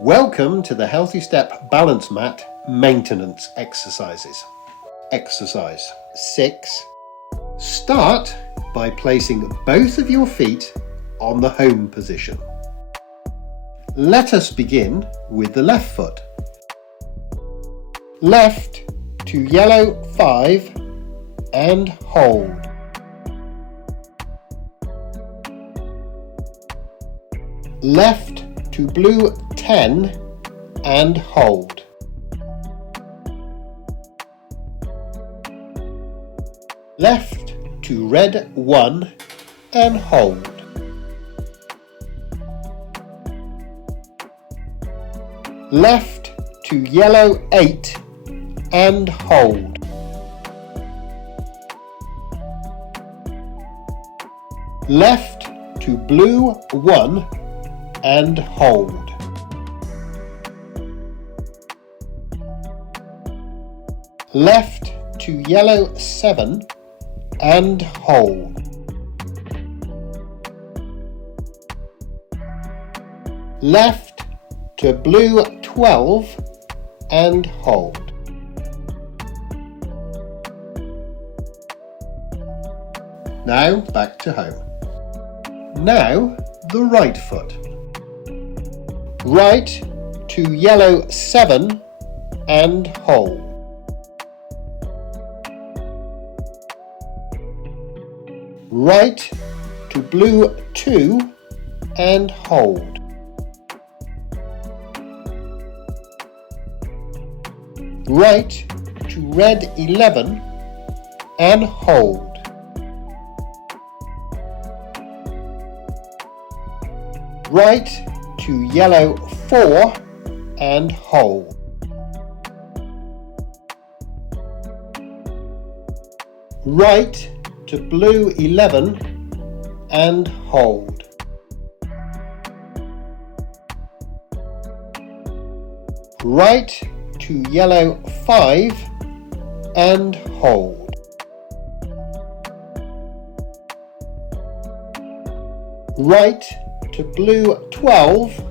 Welcome to the HealthyStep Balance Mat maintenance exercises. Exercise 6. Start by placing both of your feet on the home position. Let us begin with the left foot. Left to yellow 5 and hold. Left to blue 10 and hold. Left to red 1 and hold. Left to yellow 8 and hold. Left to blue 1 and hold. Left to yellow 7 and hold. Left to blue 12 and hold. Now back to home. Now the right foot. Right to yellow 7 and hold. Right to blue 2 and hold. Right to red 11 and hold. Right to yellow 4 and hold. Right to blue 11 and hold. Right to yellow 5 and hold. Right to blue 12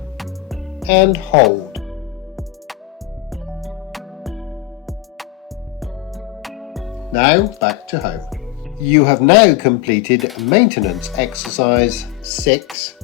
and hold. Now back to home. You have now completed maintenance exercise 6